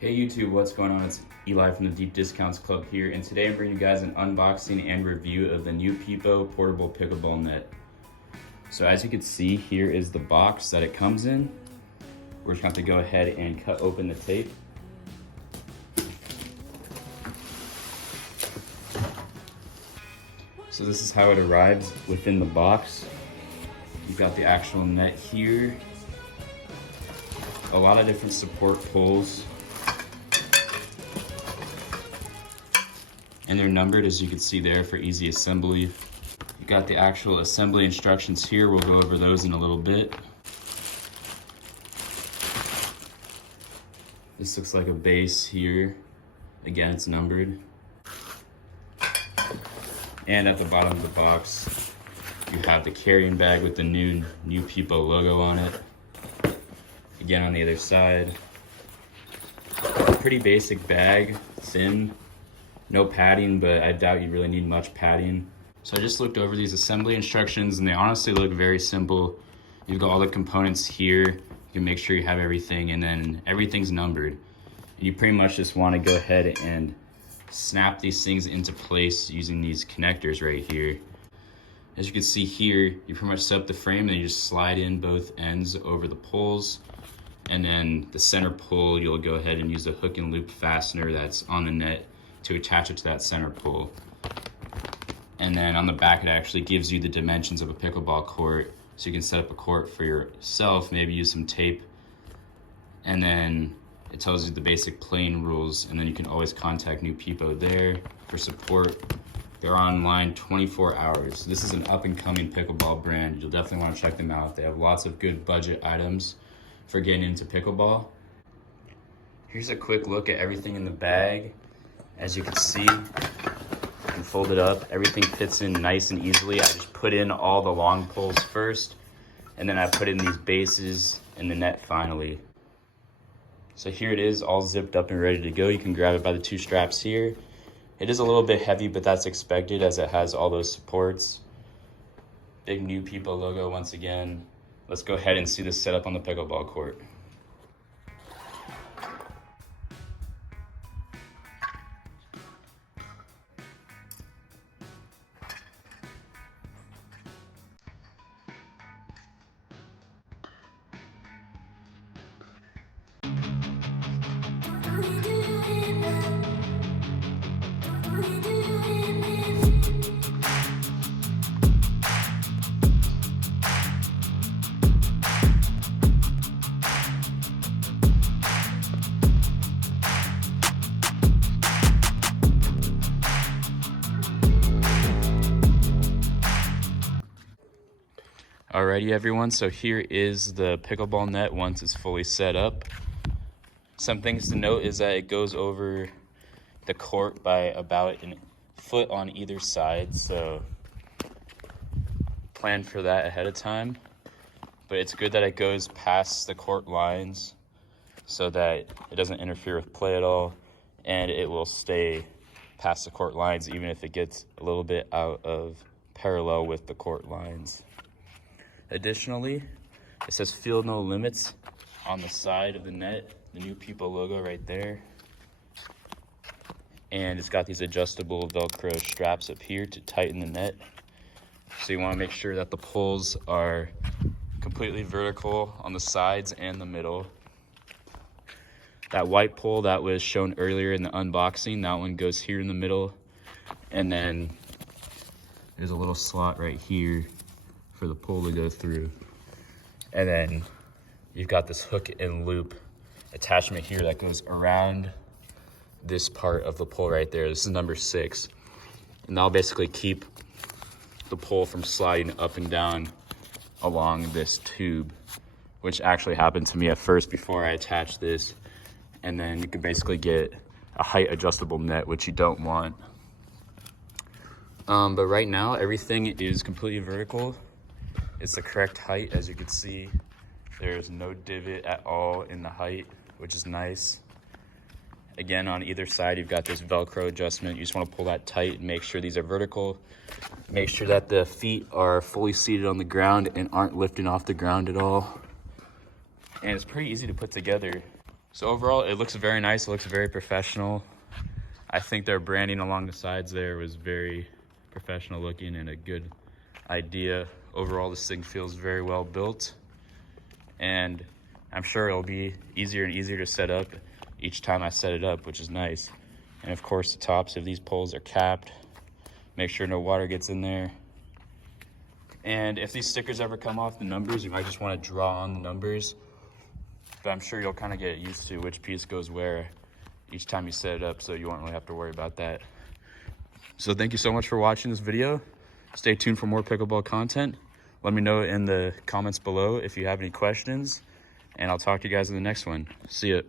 Hey YouTube, what's going on? It's Eli from the Deep Discounts Club here, and today I'm bringing you guys an unboxing and review of the Niupipo portable pickleball net. So as you can see, here is the box that it comes in. We're just going to go ahead and cut open the tape. So this is how it arrives within the box. You've got the actual net here, a lot of different support poles, and they're numbered, as you can see there, for easy assembly. You got the actual assembly instructions here. We'll go over those in a little bit. This looks like a base here. Again, it's numbered. And at the bottom of the box, you have the carrying bag with the new Niupipo logo on it. Again, on the other side, a pretty basic bag, thin. No padding, but I doubt you really need much padding. So I just looked over these assembly instructions and they honestly look very simple. You've got all the components here. You can make sure you have everything, and then everything's numbered. And you pretty much just want to go ahead and snap these things into place using these connectors right here. As you can see here, you pretty much set up the frame and then you just slide in both ends over the poles. And then the center pole, you'll go ahead and use a hook and loop fastener that's on the net to attach it to that center pole. And then on the back, it actually gives you the dimensions of a pickleball court, so you can set up a court for yourself, maybe use some tape. And then it tells you the basic playing rules, and then you can always contact Niupipo there for support. They're online 24 hours. This is an up and coming pickleball brand. You'll definitely want to check them out. They have lots of good budget items for getting into pickleball. Here's a quick look at everything in the bag. As you can see, you can fold it up. Everything fits in nice and easily. I just put in all the long poles first, and then I put in these bases and the net finally. So here it is, all zipped up and ready to go. You can grab it by the two straps here. It is a little bit heavy, but that's expected as it has all those supports. Big Niupipo logo once again. Let's go ahead and see this set up on the pickleball court. Alrighty everyone, so here is the pickleball net once it's fully set up. Some things to note is that it goes over the court by about a foot on either side, so plan for that ahead of time. But it's good that it goes past the court lines so that it doesn't interfere with play at all, and it will stay past the court lines even if it gets a little bit out of parallel with the court lines. Additionally, it says "Field No Limits" on the side of the net, the Niupipo logo right there. And it's got these adjustable Velcro straps up here to tighten the net. So you want to make sure that the poles are completely vertical on the sides and the middle. That white pole that was shown earlier in the unboxing, that one goes here in the middle. And then there's a little slot right here for the pole to go through. And then you've got this hook and loop attachment here that goes around this part of the pole right there. This is number 6. And that'll basically keep the pole from sliding up and down along this tube, which actually happened to me at first before I attached this. And then you can basically get a height adjustable net, which you don't want. But right now, everything is completely vertical. It's the correct height. As you can see, there's no divot at all in the height, which is nice. Again, on either side, you've got this Velcro adjustment. You just want to pull that tight and make sure these are vertical. Make sure that the feet are fully seated on the ground and aren't lifting off the ground at all. And it's pretty easy to put together. So overall, it looks very nice. It looks very professional. I think their branding along the sides there was very professional looking and a good idea. Overall, this thing feels very well built, and I'm sure it'll be easier and easier to set up each time I set it up, which is nice. And of course, the tops of these poles are capped. Make sure no water gets in there. And if these stickers ever come off the numbers, you might just want to draw on the numbers. But I'm sure you'll kind of get used to which piece goes where each time you set it up, so you won't really have to worry about that. So thank you so much for watching this video. Stay tuned for more pickleball content. Let me know in the comments below if you have any questions, and I'll talk to you guys in the next one. See ya.